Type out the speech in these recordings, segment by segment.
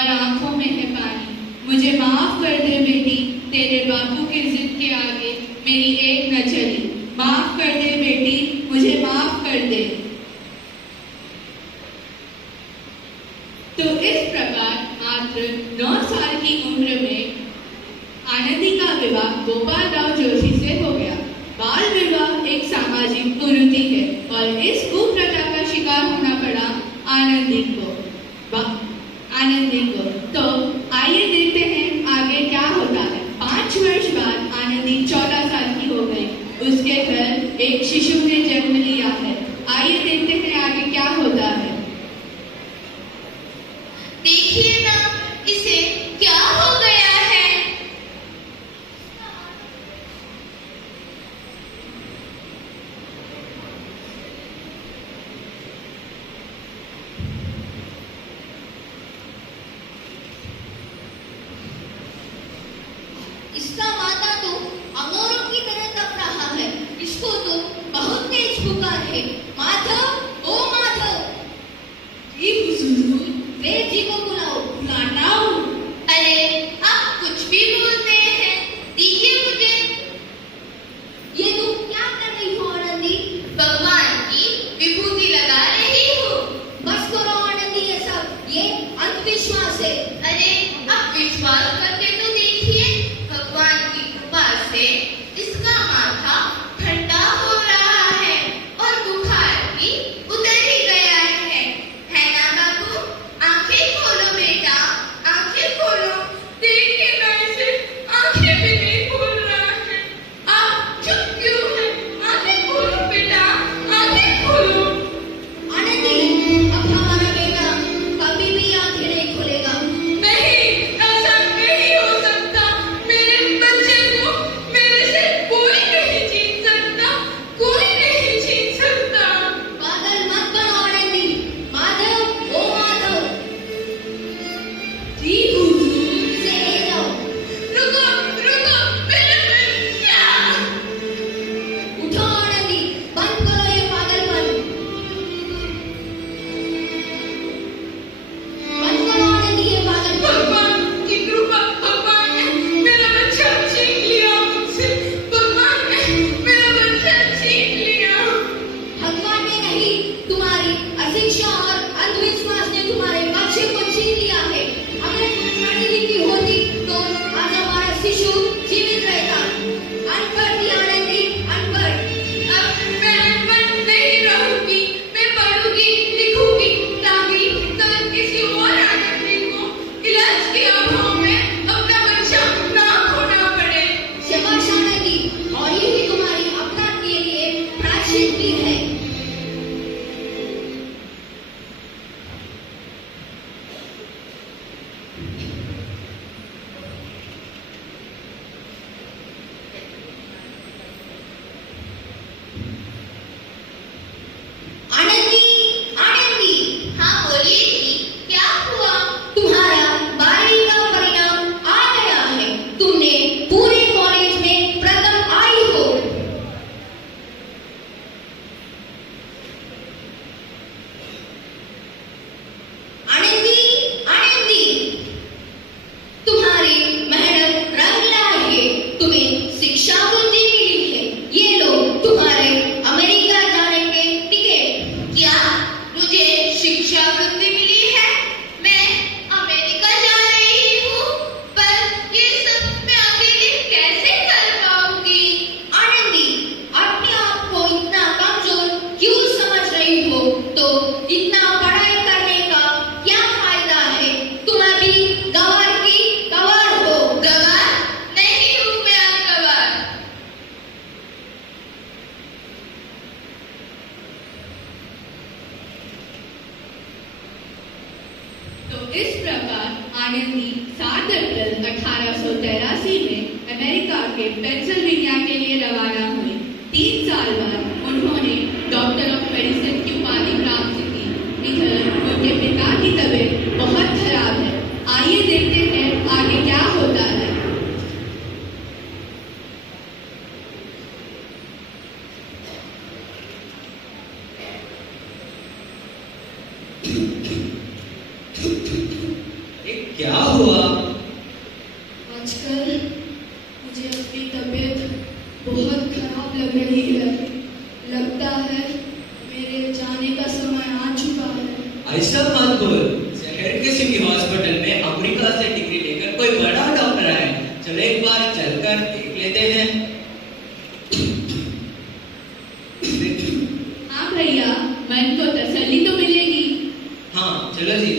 और आंखों में है पानी। मुझे माफ कर दे बेटी, तेरे बापू की जिद के आगे मेरी एक न चली। माफ कर दे बेटी, मुझे माफ कर दे। तो इस प्रकार मात्र 9 साल की उम्र में आनंदी का विवाह गोपाल राव जोशी से हो गया। बाल विवाह एक सामाजिक कुरीति है और इस कुप्रथा का शिकार होना पड़ा आनंदी को। तो आइए देखते हैं आगे क्या होता है। 5 वर्ष बाद आनंदी 14 साल की हो गई। उसके घर एक शिशु ने जन्म लिया है। आइए देखते हैं आगे क्या होता है। देखिए ना, इसे क्या हो गया है। इसका माता तो अंगूरों की तरह तप रहा है। इसको तो बहुत तेज पुकार है, माधव, ओ माधव। जी हुजूर। वेद जी को बुलाओ। बुलाता हूँ। अरे आप कुछ भी बोलते हैं, दीजिए मुझे। ये तुम क्या कर रही हो आनंदी? भगवान की विभूति लगा रही हो। बस करो आनंदी, ये सब ये अंधविश्वास है। अरे आप विश्वास करके तो देखिए, भगवान की कृपा से इसका माथा ठंडा हो रहा है और बुखार भी उतर ही गया है ना बाबू? आंखें खोलो बेटा, आंखें खोलो। देखिए ना, इसे आंखें भी नहीं खोल रहा है। आप चुप क्यों हैं? आंखें खोलो बेटा, आंखें खोलो। आनंदी, अब हमारा बेटा कभी भी आंखें नहीं खोलेगा। नहीं, ऐसा नहीं हो सकता। मेरे बच्चे को मेरे से कोई नहीं छीन सकता, कोई नहीं छीन सकता। पागल मत बनो आनंदी। माधव, ओ माधव। जी हुजूर। इसे ले जाओ। रुको, रुको, मेरा बच्चा। उठो आनंदी, बंद करो ये पागलपन। बंद करो आनंदी ये पागलपन। भगवान की कृपा, भगवान ने मेरा बच्चा छीन लिया मुझसे। भगवान ने मेरा बच्चा छीन लिया। भगवान ने नहीं, तुम्हारी अशिक्षा और अंधविश्वास ने तुम्हारे बच्चे को छीन लिया है। अगर तुम पढ़ी लिखी होती तो आज हमारा शिशु जीवित रहता। अनपढ़ थी आनंदी, अनपढ़। अब मैं अनपढ़ नहीं रहूंगी, मैं पढ़ूंगी लिखूंगी ताकि कल किसी और आनंदी को इलाज के अभाव में अपना बच्चा ना खोना पड़े। शाबाश आनंदी, और यही तुम्हारी अपराध के लिए प्रायश्चित भी है। आनंदी, आनंदी। हाँ बोलिए जी, क्या हुआ? तुम्हारा 12वीं का परिणाम आ गया है। तुमने पूरे कॉलेज में प्रथम आई हो। आनंदी, आनंदी। तुम्हारी मेहनत रंग लाई है, तुम्हें शिक्षा बुद्धि मिली है। ये लो तुम्हारे अमेरिका जाने के टिकट। क्या मुझे शिक्षा बुद्धि मिली है? मैं अमेरिका जा रही हूँ, पर ये सब मैं अकेले कैसे कर पाऊंगी? आनंदी, अपने आप को इतना कमजोर क्यों समझ रही हो? तो इतना पढ़ाई करने का क्या फायदा है? तुम अभी गंवार की गंवार हो। गंवार नहीं हूँ मैं, गंवार। तो इस प्रकार आनंदी 7 अप्रैल 1883 में अमेरिका के पेंसिल्वेनिया के लिए रवाना हुई। 3 साल बाद उन्होंने डॉक्टर ऑफ मेडिसिन की उपाधि प्राप्त की। इधर उनके पिता की तबीयत बहुत खराब है। आइए देखते हैं आगे क्या होता है। ये क्या हुआ? आजकल मुझे अपनी तबीयत बहुत खराब लग रही है। लगता है मेरे जाने का समय आ चुका है। ऐसा मत बोल। शहर के सिटी हॉस्पिटल में अमेरिका से डिग्री लेकर कोई बड़ा डॉक्टर आया है। चलो एक बार चलकर देख लेते हैं। हाँ भैया, मन को तसल्ली तो मिलेगी। हाँ चलो जी।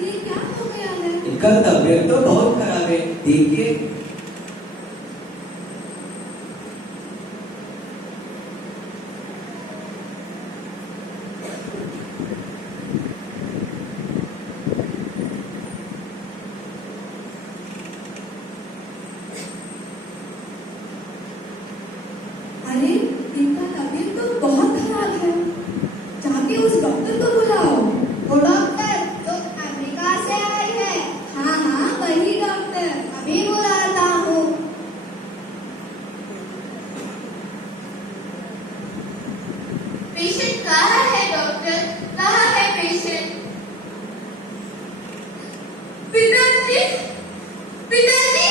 ये क्या हो गया है? इनका तबीयत तो बहुत खराब है, देखिए। अरे इनका तबीयत तो बहुत खराब है। जाके उस डॉक्टर को बुलाओ। वो डॉक्टर तो अमेरिका से आई है। हाँ हाँ वही डॉक्टर, अभी बुलाता हूँ। पेशेंट कहाँ है डॉक्टर? कहाँ है पेशेंट? पिताजी, पिताजी,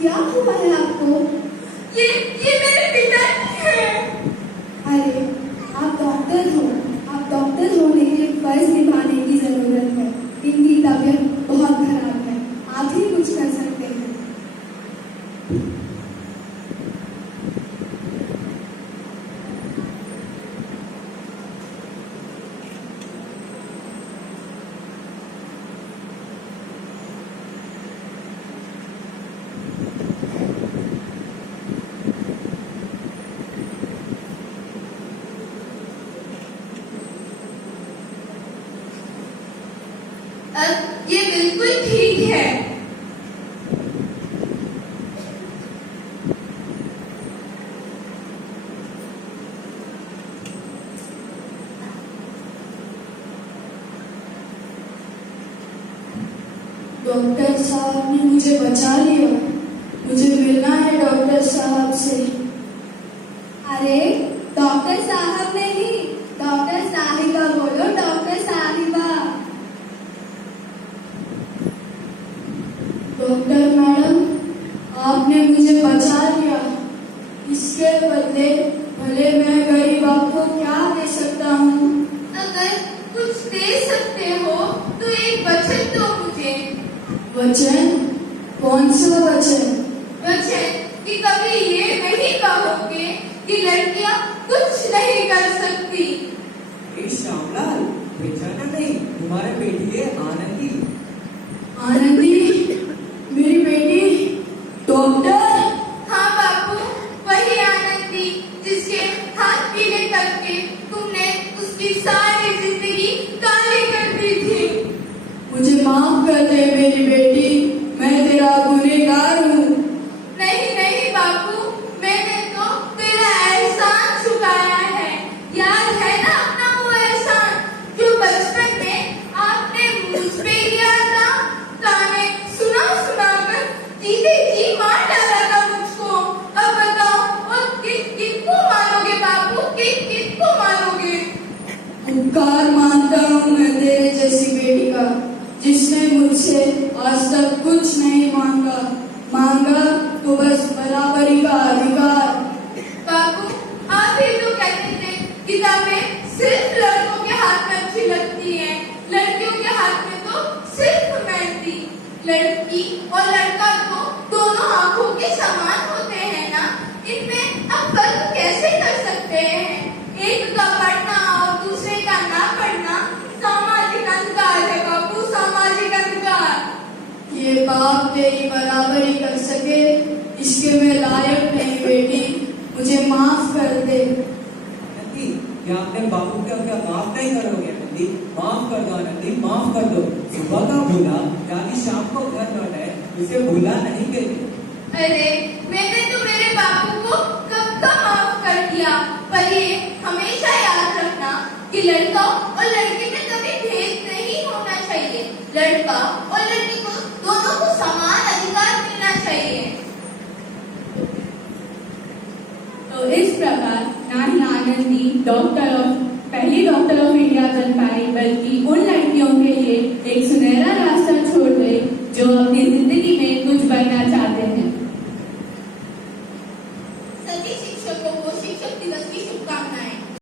क्या हुआ है आपको? ये मेरे पिताजी हैं। अरे आप डॉक्टर हो, आप डॉक्टर होने के फर्ज निभाने की जरूरत है। इनकी तबीयत बहुत खराब है, आप ही कुछ कर सकते हैं। अब ये बिल्कुल ठीक है। डॉक्टर साहब ने मुझे बचा लिया। मुझे मिलना है डॉक्टर साहब से। अरे डॉक्टर साहब नहीं, डॉक्टर साहिबा बोलो, डॉक्टर साहिबा। डॉक्टर मैडम, आपने मुझे बचा लिया। इसके बदले भले मैं गरीब आपको क्या दे सकता हूँ? अगर कुछ दे सकते हो तो एक वचन दो मुझे। वचन? कौन सा वचन? वचन कि कभी ये नहीं कहोगे कि लड़कियां कुछ नहीं कर सकती। श्यामलाल, बेचारा नहीं, तुम्हारे बेटी है आनंदी। आनंदी? मेरी बेटी डॉक्टर? हाँ बापू, वही आनंदी जिसके हाथ पीले करके तुमने उसकी सारी जिंदगी काली कर दी थी। मुझे माफ कर दे मेरी बेटी, मैं तेरा गुनहगार हूँ। नहीं नहीं बापू, मैंने तो तेरा एहसान चुकाया है। याद है ना अपना वो एहसान जो बचपन में आपने मुझ पे किया था? ताने सुना सुना कर जीते जी मार डाला था मुझको। अब बताओ और किनको मारोगे बापू? किनको मारोगे? उपकार मानता हूँ मैं तेरे जैसी बेटी का, जिसने मुझसे आज तक कुछ नहीं मांगा तो बस बराबरी का अधिकार। बापू, आप ही तो कहते थे किताबें सिर्फ लड़कों के हाथ में अच्छी लगती हैं, लड़कियों के हाथ में तो सिर्फ मेहंदी। लड़की और लड़का तो दोनों आंखों के समान होते हैं ना, इनमें आप फर्क कैसे कर सकते हैं? एक का पढ़ना और दूसरे का ना पढ़ना सामाजिक अंधकार है बापू, सामाजिक अंधकार। ये बाप तेरी बराबरी कर सके इसके मैं लायक नहीं बेटी, मुझे माफ कर दे। आनंदी, क्या आपने बाबू को क्या माफ नहीं करोगे? आनंदी, माफ कर दो। आनंदी, माफ कर दो। सुबह का भूला यानी शाम को घर लौटे, उसे भूला नहीं कहते। अरे मैंने तो मेरे बापू को कब का माफ कर दिया, पर ये हमेशा याद रखना कि लड़का और लड़की में कभी भेद नहीं होना चाहिए। लड़का और लड़की को दोनों को समान अधिकार मिलना चाहिए। तो इस प्रकार नानी आनंदी डॉक्टर ऑफ